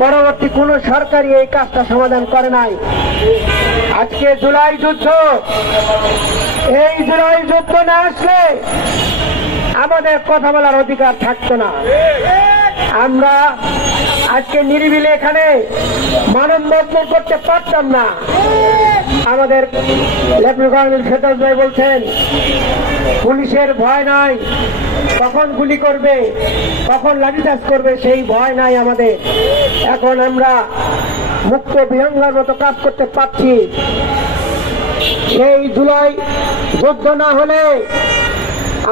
পরবর্তী কোন সরকারই এই কাজটা সমাধান করে নাই। আজকে জুলাই যুদ্ধ। এই জুলাই যুদ্ধ না আসলে আমাদের কথা বলার অধিকার থাকতো না। আমরা আজকে নিরিবিলে এখানে মানব মতন করতে পারতাম না। আমাদের লেফটেন্যান্ট ভাই বলছেন, পুলিশের ভয় নাই, কখন গুলি করবে, কখন লাঠিচার্জ করবে, সেই ভয় নাই আমাদের। এখন আমরা মুক্ত বিহঙ্গার মতো কাজ করতে পারছি। সেই জুলাই যুদ্ধ না হলে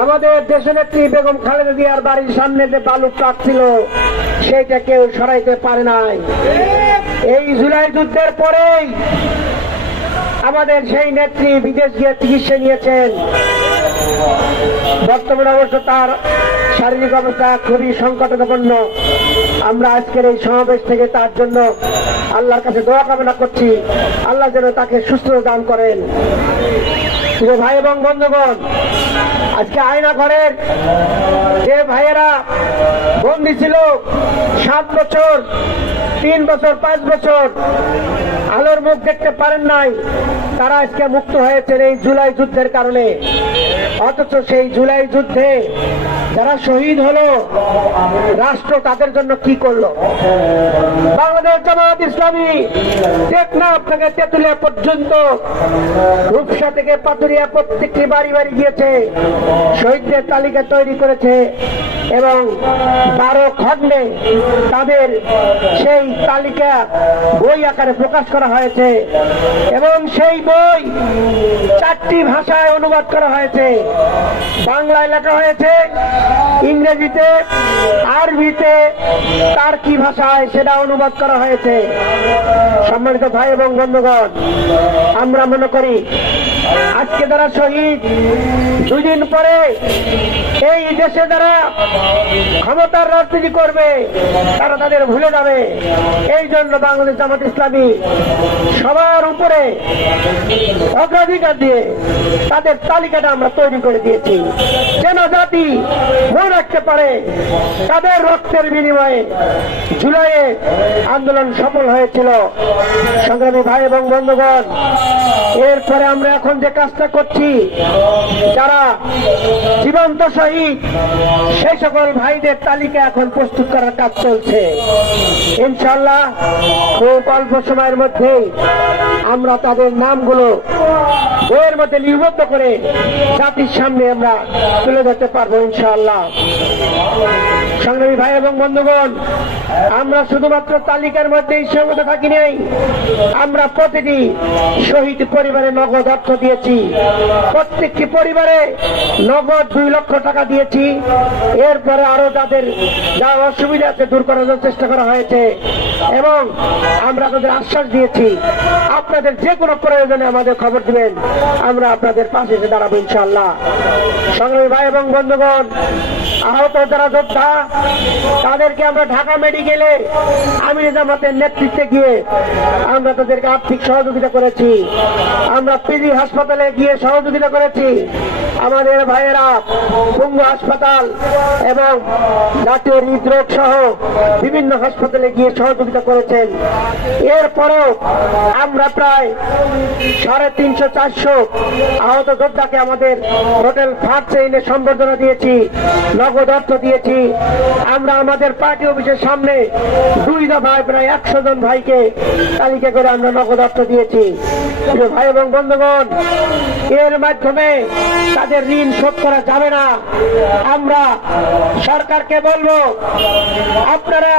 আমাদের দেশনেত্রী বেগম খালেদা জিয়ার বাড়ির সামনে যে বালু ট্রাক ছিল, সেইটা কেউ সরাইতে পারে নাই। এই জুলাই যুদ্ধের পরেই আমাদের সেই নেত্রী বিদেশ গিয়ে চিকিৎসা নিয়েছেন। বর্তমানে অবশ্য তার শারীরিক অবস্থা খুবই সংকটাপন্ন আমরা আজকের এই সমাবেশ থেকে তার জন্য আল্লাহর কাছে দোয়া কামনা করছি। আল্লাহ যেন তাকে সুস্থ দান করেন। ভাই এবং বন্ধুগণ, আজকে আয়না ঘরের যে ভাইয়েরা বন্দি ছিল, সাত বছর তিন বছর, পাঁচ বছর আলোর মুখ দেখতে পারেন নাই। তারা আজকে মুক্ত হয়েছেন এই জুলাই যুদ্ধের কারণে। অথচ সেই জুলাই যুদ্ধে যারা শহীদ হলো, রাষ্ট্র তাদের জন্য কি করল? বাংলাদেশ জামাত ইসলামী টেকনাফ থেকে তেতুলিয়া পর্যন্ত রূপসা থেকে পাতুরিয়া প্রত্যেকটি বাড়ি বাড়ি গিয়েছে, শহীদদের তালিকা তৈরি করেছে এবং বারো খণ্ডে তাদের সেই তালিকা বই আকারে প্রকাশ করা হয়েছে এবং সেই বই চারটি ভাষায় অনুবাদ করা হয়েছে। বাংলায় লেখা হয়েছে, ইংরেজিতে, আরবিতে তার কি ভাষায় সেটা অনুবাদ করা হয়েছে। সম্মানিত ভাই এবং বন্ধুগণ, আমরা মনে করি আজকে যারা শহীদ, দুদিন পরে এই দেশে যারা ক্ষমতার রাজনীতি করবে, তারা তাদের ভুলে যাবে। এই জন্য বাংলাদেশ জামাত ইসলামী সবার উপরে অগ্রাধিকার দিয়ে তাদের তালিকাটা আমরা তৈরি করে দিয়েছি। যেন জাতি মনে রাখতে পারে, তাদের রক্তের বিনিময়ে জুলাইয়ে আন্দোলন সফল হয়েছিল। সংগ্রামী ভাই এবং বন্ধুগণ, এরপরে আমরা এখন যে কাজটা করছি, যারা জীবন্ত শহীদ, সেই সকল ভাইদের তালিকা এখন প্রস্তুত করার কাজ চলছে। ইনশাল্লাহ খুব অল্প সময়ের মধ্যে আমরা তাদের নামগুলো বইয়ের মধ্যে লিপিবদ্ধ করে জাতির সামনে আমরা তুলে ধরতে পারব ইনশাআল্লাহ। সংগ্রামী ভাই এবং বন্ধুগণ, আমরা শুধুমাত্র তালিকার মধ্যে সীমাবদ্ধ থাকি নেই। আমরা প্রতিটি শহীদ পরিবারে নগদ অর্থ দিয়েছি। প্রত্যেকটি পরিবারে নগদ দুই লক্ষ টাকা দিয়েছি। এরপরে আরও তাদের যা অসুবিধা আছে দূর করার চেষ্টা করা হয়েছে এবং আমরা তাদের আশ্বাস দিয়েছি। আপনাদের যে কোনো প্রয়োজনে আমাদের খবর দিবেন। আমরা আপনাদের পাশে এসে দাঁড়াবো ইনশাল্লাহ সংগ্রামী ভাই এবং বন্ধুগণ আহত যারা যোদ্ধা, তাদেরকে আমরা ঢাকা মেডিকেলে আমির জামাতের নেতৃত্বে গিয়ে আমরা তাদেরকে আর্থিক সহযোগিতা করেছি। আমরা পিজি হাসপাতালে গিয়ে সহযোগিতা করেছি। আমাদের ভাইয়েরা পঙ্গু হাসপাতাল এবং জাতীয় হৃদরোগ সহ বিভিন্ন হাসপাতালে গিয়ে সহযোগিতা করেছেন। এরপরেও আমরা প্রায় সাড়ে তিনশো, চারশো আহত যোদ্ধাকে আমাদের হোটেল ফার্স্ট ট্রেনে সম্বর্ধনা দিয়েছি। অর্থ দিয়েছি। আমরা আমাদের পার্টি অফিসের সামনে দুই দফায় প্রায় একশো জন ভাইকে তালিকা করে আমরা নগদ অর্থ দিয়েছি। ভাই এবং বন্ধুগণ, এর মাধ্যমে তাদের ঋণ শোধ করা যাবে না। আমরা সরকারকে বলব, আপনারা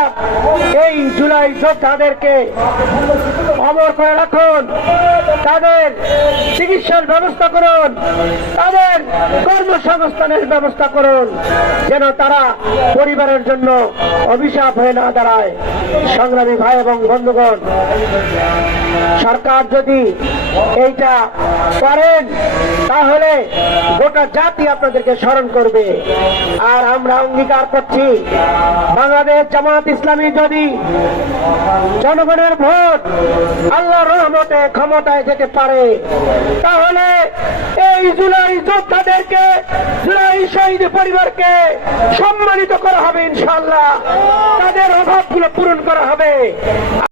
এই জুলাই যোদ্ধাদেরকে অমর করে রাখুন। তাদের চিকিৎসার ব্যবস্থা করুন। তাদের কর্মসংস্থানের ব্যবস্থা করুন। যেন তারা পরিবারের জন্য অভিশাপ হয়ে না দাঁড়ায়। সংগ্রামী ভাই এবং বন্ধুগণ, সরকার যদি এইটা করেন, তাহলে গোটা জাতি আপনাদেরকে স্মরণ করবে। আর আমরা অঙ্গীকার করছি, বাংলাদেশ জামাত ইসলামী যদি জনগণের ভোট আল্লাহ রহমতে ক্ষমতায় যেতে পারে। তাহলে এই জুলাই যোদ্ধাদেরকে, জুলাই শহীদ পরিবারকে সম্মানিত করা হবে ইনশাল্লাহ তাদের অভাবগুলো পূরণ করা হবে।